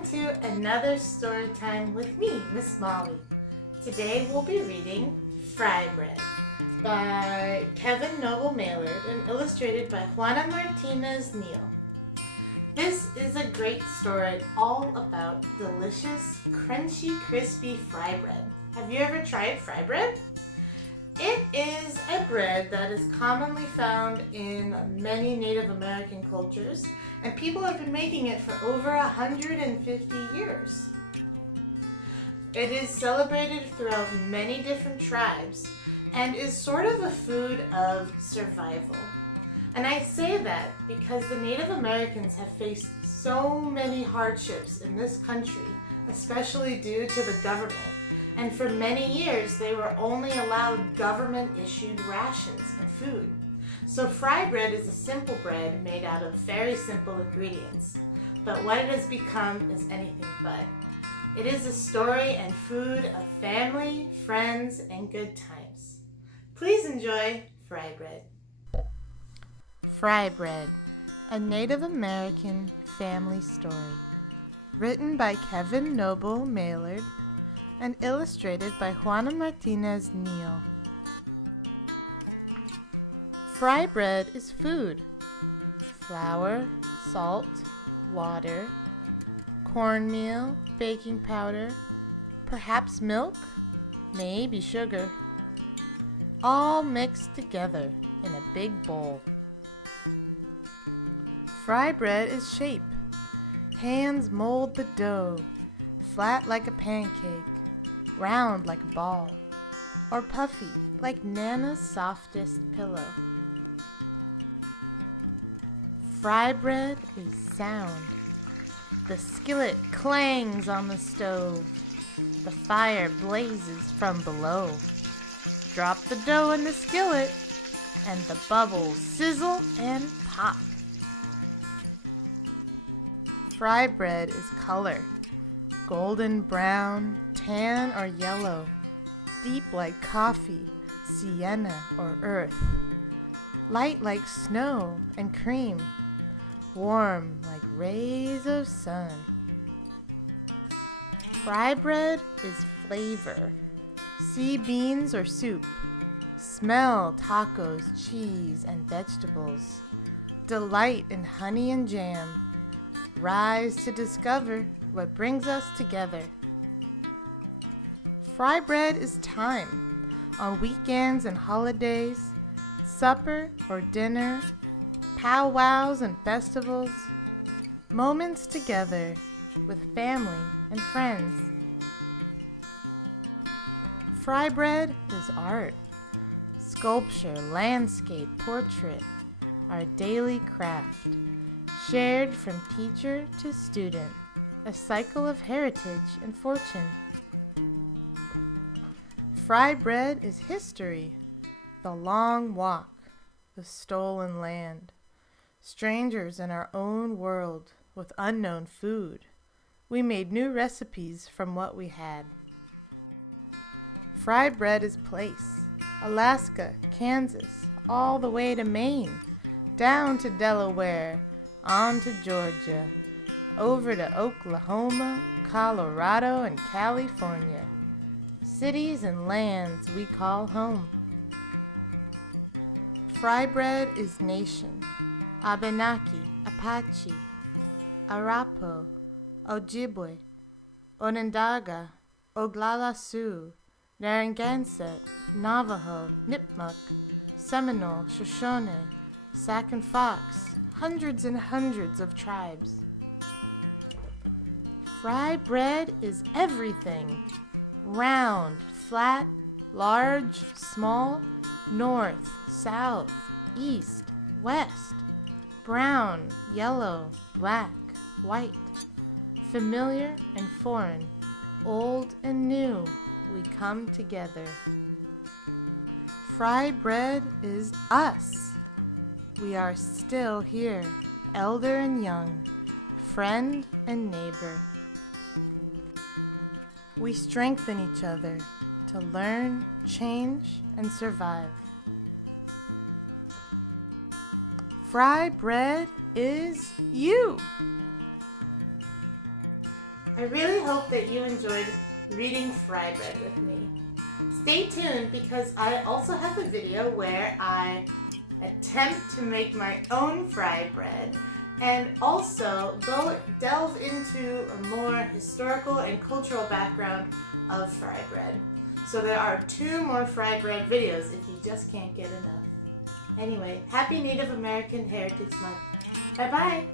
Welcome to another story time with me, Miss Molly. Today we'll be reading Fry Bread by Kevin Noble Maillard and illustrated by Juana Martinez-Neal. This is a great story all about delicious, crunchy, crispy fry bread. Have you ever tried fry bread? It is a bread that is commonly found in many Native American cultures, and people have been making it for over 150 years. It is celebrated throughout many different tribes and is sort of a food of survival. And I say that because the Native Americans have faced so many hardships in this country, especially due to the government. And for many years, they were only allowed government-issued rations and food. So fry bread is a simple bread made out of very simple ingredients. But what it has become is anything but. It is a story and food of family, friends, and good times. Please enjoy Fry Bread. Fry Bread, a Native American family story. Written by Kevin Noble Maillard and illustrated by Juana Martinez-Neal. Fry bread is food. Flour, salt, water, cornmeal, baking powder, perhaps milk, maybe sugar, all mixed together in a big bowl. Fry bread is shape. Hands mold the dough, flat like a pancake, round like a ball, or puffy like Nana's softest pillow. Fry bread is sound. The skillet clangs on the stove. The fire blazes from below. Drop the dough in the skillet, and the bubbles sizzle and pop. Fry bread is color. Golden brown, tan or yellow, deep like coffee, sienna or earth, light like snow and cream, warm like rays of sun. Fry bread is flavor. See beans or soup. Smell tacos, cheese, and vegetables. Delight in honey and jam. Rise to discover what brings us together. Fry bread is time. On weekends and holidays, supper or dinner, powwows and festivals, moments together with family and friends. Fry bread is art. Sculpture, landscape, portrait, our daily craft, shared from teacher to student. A cycle of heritage and fortune. Fry bread is history, the long walk, the stolen land, strangers in our own world with unknown food. We made new recipes from what we had. Fry bread is place, Alaska, Kansas, all the way to Maine, down to Delaware, on to Georgia, over to Oklahoma, Colorado, and California. Cities and lands we call home. Fry bread is nation. Abenaki, Apache, Arapaho, Ojibwe, Onondaga, Oglala Sioux, Narragansett, Navajo, Nipmuc, Seminole, Shoshone, Sac and Fox, hundreds and hundreds of tribes. Fry bread is everything. Round, flat, large, small, north, south, east, west, brown, yellow, black, white, familiar and foreign, old and new, we come together. Fry bread is us. We are still here, elder and young, friend and neighbor. We strengthen each other to learn, change, and survive. Fry bread is you. I really hope that you enjoyed reading Fry Bread with me. Stay tuned because I also have a video where I attempt to make my own fry bread and also go delve into a more historical and cultural background of fry bread. So there are 2 more fry bread videos if you just can't get enough. Anyway, happy Native American Heritage Month. Bye-bye!